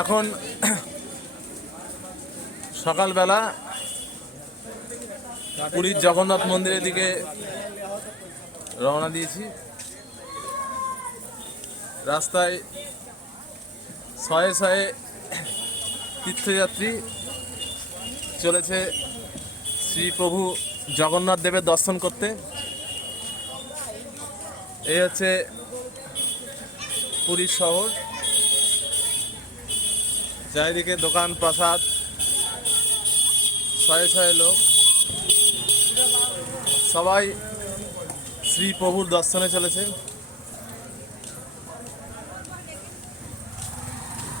এখন সকালবেলা পুরীর জগন্নাথ মন্দিরের দিকে রওনা দিয়েছি। রাস্তায় শয়ে শয়ে তীর্থযাত্রী চলেছে শ্রী প্রভু জগন্নাথ দেবের দর্শন করতে। এই হচ্ছে পুরীর শহর, চারিদিকে দোকান প্রাসাদ, শয়ে শয়ে লোক, সবাই শ্রী প্রভুর দর্শনে চলেছে।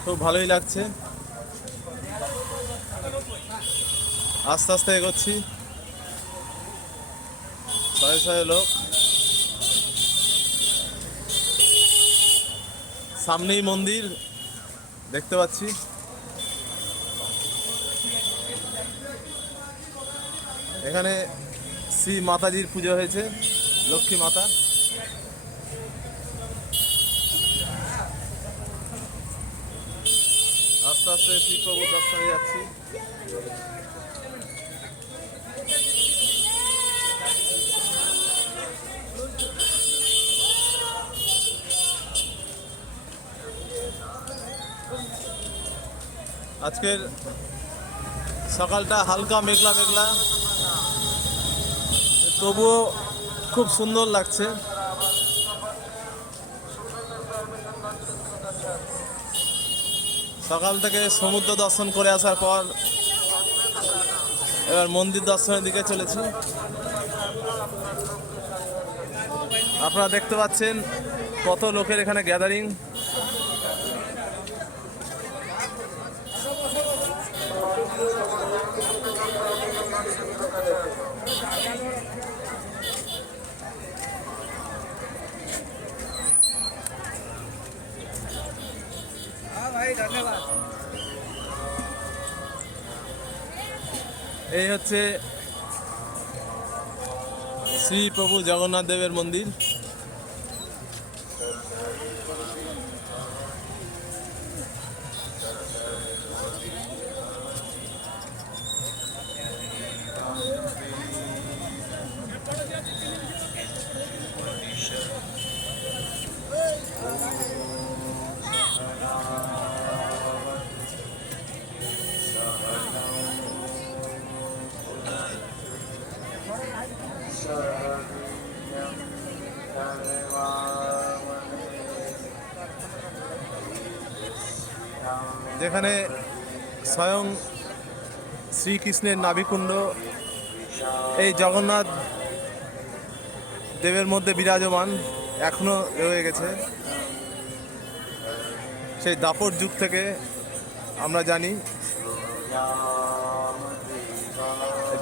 খুব ভালোই লাগছে। আস্তে আস্তে এগোচ্ছি, শয়ে শয়ে লোক। সামনেই মন্দির দেখতে পাচ্ছি। এখানে শ্রী মাতাজির পুজো হয়েছে, লক্ষ্মী মাতা। আস্তে আস্তে শ্রী প্রভুর দর্শনে যাচ্ছি। আজকের সকালটা হালকা মেঘলা মেঘলা, তবুও খুব সুন্দর লাগছে। সকাল থেকে সমুদ্র দর্শন করে আসার পর এবার মন্দির দর্শনের দিকে চলেছি। আপনারা দেখতে পাচ্ছেন কত লোকের এখানে গ্যাদারিং। এই হচ্ছে শ্রী প্রভু জগন্নাথ দেবের মন্দির। যেখানে স্বয়ং শ্রীকৃষ্ণের নাভিকুণ্ড এই জগন্নাথ দেবের মধ্যে বিরাজমান, এখনো রয়ে গেছে। সেই দাপর যুগ থেকে আমরা জানি।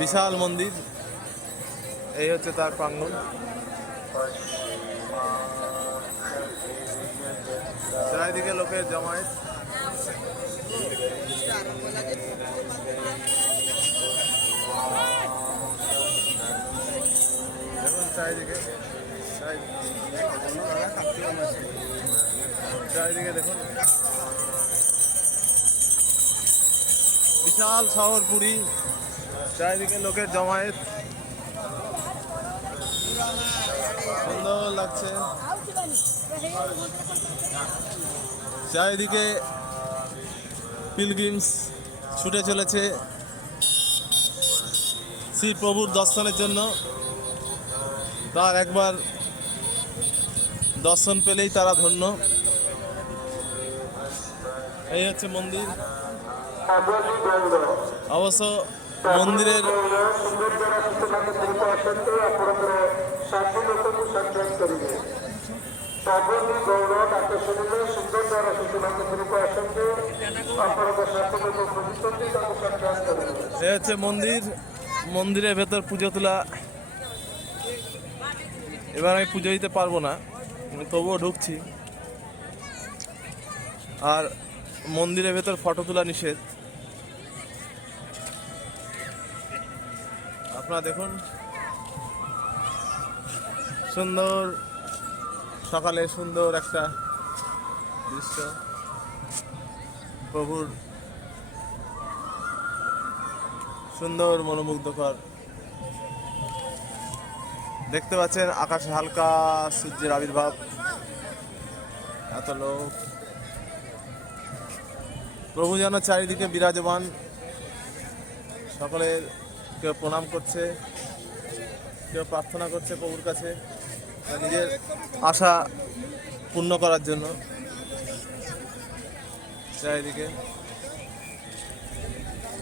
বিশাল মন্দির, এই হচ্ছে তার প্রাঙ্গণ। চারিদিকে লোকের জমায়েত। দেখুন চারিদিকে দেখুন, বিশাল শহর পুরী, চারিদিকে লোকের জমায়েত। সুন্দর লাগছে। চারিদিকে পিলগ্রিমস ছুটে চলেছে শ্রী প্রভুর দর্শনের জন্য। তার একবার দর্শন পেলেই তারা ধন্য। এই হচ্ছে মন্দির। অবশ্য মন্দিরের এই হচ্ছে মন্দির। মন্দিরের ভেতর পুজো তোলা। এবার আমি পুজো দিতে পারবো না, তবুও ঢুকছি। আর মন্দিরের ভেতর ফটো তোলা নিষেধ। আপনারা দেখুন, সুন্দর সকালে সুন্দর একটা দৃশ্য। প্রভুর সুন্দর মনোমুগ্ধকর। দেখতে পাচ্ছেন আকাশে হালকা সূর্যের আবির্ভাব, এত লোক। প্রভু যেন চারিদিকে বিরাজমান, সকলের কেউ প্রণাম করছে, কেউ প্রার্থনা করছে প্রভুর কাছে নিজের আশা পূর্ণ করার জন্য চারিদিকে।